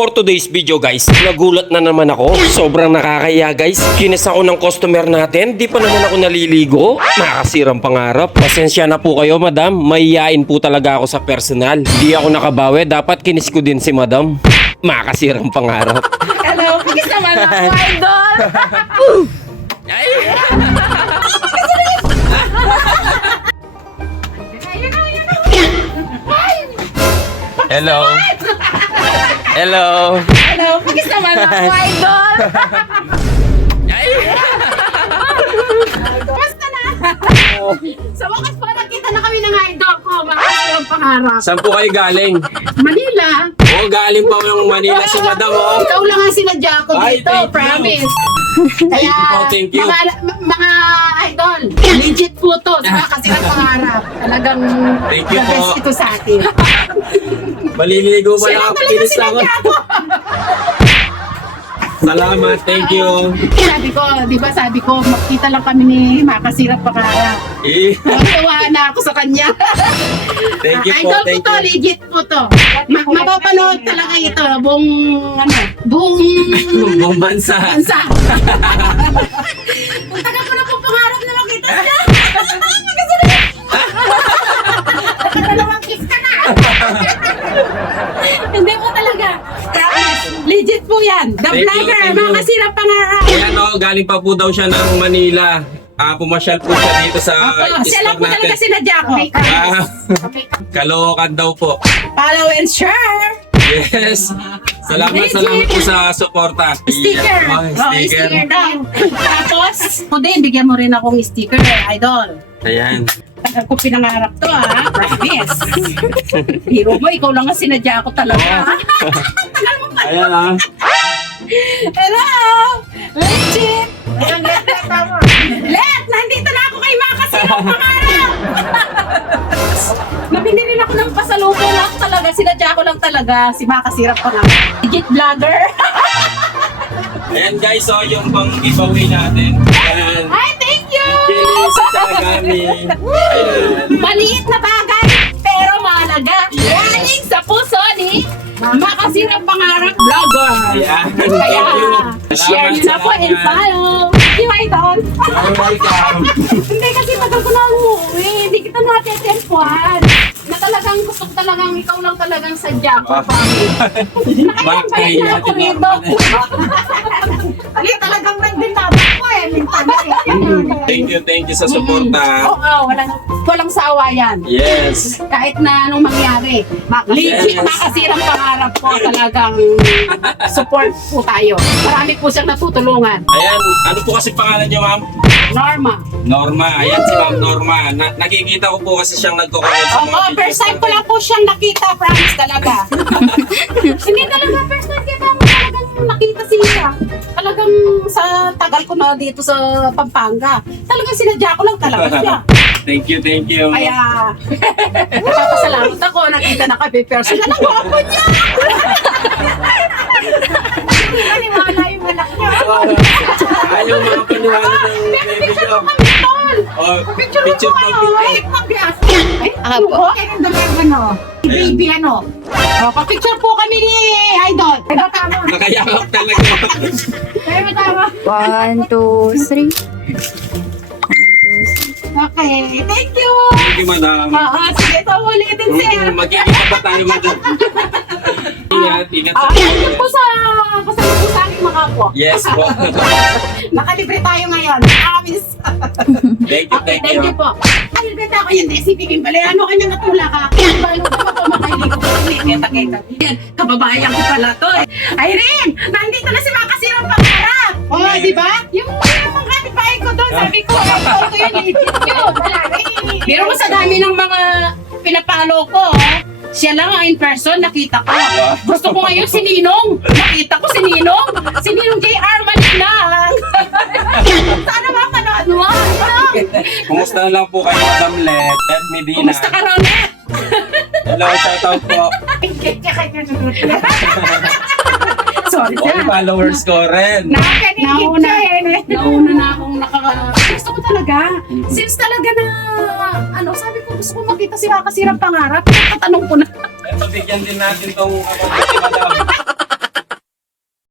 For today's video guys, nagulat na naman ako. Sobrang nakakaya guys. Kinis ako ng customer natin, di pa naman ako naliligo. Nakakasirang pangarap. Pasensya na po kayo madam, mahihain po talaga ako sa personal. Di ako nakabawi, dapat kinis ko din si madam. Makakasirang pangarap. Hello, pagkis naman ako, idol! Hello. Hello. Hello, pagkis naman ako, idol! Basta na! Sa wakas pa nakita na kami ng idol ko, makakasirang pangarap. Saan po kayo galing? Manila, Oh, galing pa yung Manila si madam oh. ikaw lang ang sinadya ko Ay, dito, thank you. promise. Kaya, Thank you. mga idol, legit po to, sa makakasirang pangarap. Talagang Thank you the best po. ito sa atin. Maliligo pa Sila lang ako. talaga Pinis ako. sinadya ko. Salamat, thank you. Sabi ko, makita lang kami ni makakasirang pangarap. Eh, Matuwa na ako sa kanya. thank you po, Idol thank ko to, you. legit po to. Mapapanood talaga ito, buong Buong bansa. bansa. Kung taga ko na po pangarap na makita siya. Nakadalawang kiss ka na. Hindi po talaga. Legit po yan. The Thank you, vlogger, thank you. makakasirang pangarap. Ayan o, galing pa po daw siya ng Manila. Pumasyal po siya dito sa Siya lang store po talaga natin. sinadya ko. Caloocan daw po. Follow and share. Yes. Salamat po sa suporta. Sticker. Oh, sticker. Sticker daw. Tapos, o din, bigyan mo rin akong sticker, idol. Ayan. Tagal ko pinangarap to, ha? Promise. Hero mo, ikaw lang ang sinadya ko talaga. Ayan ah. Hello! Legit! Let! Nandito na ako kay makakasirang pangarap! Nabili rin ako ng pasalubong lang talaga. Sinadya ko lang talaga. Si makakasirang pangarap. Legit vlogger. Ayan guys, so yung pang giveaway natin. Ayan. Ay, thank you! Kilis at Charagami. Ayan. Maliit na bagay, pero mahalaga. Galing sa puso ni makakasirang pangarap vlogger. Ayan. Kaya, Thank you. share nyo na po and follow. Thank you, idol. You're welcome. Hindi kasi matagal ko na umuwi. Hindi kita natetempuan. Na talagang gusto ko talagang ikaw lang talagang sadya ko. Bakay Nakailang na ako natin rito. Hindi talagang nagdinabak ko eh. Thank you sa suporta. Oo, walang sawa yan. Yes. Kahit na anong mangyari. Legit Yes. makasirang pangarap po talagang support po tayo. Marami po siyang natutulungan. Ayan, ano po kasi pangalan niyo, ma'am? Norma. Norma. Ayan si Ma'am Norma. Nakikita ko po kasi siyang nagko-comment sa mga Oo, videos first time ko natin. lang po siyang nakita, promise talaga. Hindi talaga, first time kita mo talagang nakita siya. Talagang sa tagal ko na dito sa Pampanga. Talagang sinadya ko lang talaga siya. Thank you. Kaya, napapasalamat ako, nakita na kami personal. Ang gwapo niya! Hindi maniwala yung anak niya. Ayaw mga paniwala ng video. Oh, Picture mo picture po daw, kayo. picture. Ay, pag-gas. Ay, ano po? Ay, ang dalag ano. Baby ano. O, pa-picture po kami ni Idol. Kaya tama. Nakayakap talaga. Kaya tama. 1, 2, 3. Okay, thank you. Thank you, madam. Sige, ito ulitin sir. Magkikita pa tayo, madam. Ingat sa Thank you po sa kasama po sa aking mga po. Yes po. Nakalibre tayo ngayon. Promise. Thank you. po. Ay, ganda ako yung desipigin pala. Ano kanya natula ka? Paano ka pa makailig ko? Kita. Yan, kababayan ko pala to. Irene, nandito na si makakasirang pangarap. Oh, di ba? Yung mga kapitbahay ko doon, sabi ko, ito yung legit yun. Pero mo sa dami ng mga pinapalo ko, siya lang ang in person, nakita ko. Gusto ko ngayon si Ninong. Nakita ko si Ninong. Si Ninong JR Maninang. Sana mapanood mo. Kumusta na lang po kayo, Madam Let Medina? Kumusta ka, Ronet? Hello, shoutout po. Sorry All na. followers ko rin. Nauna na akong gusto ko talaga. Since talaga na, sabi ko gusto ko makita si makakasirang pangarap. Tatanong ko na. Ito, bigyan din natin tong si Madam.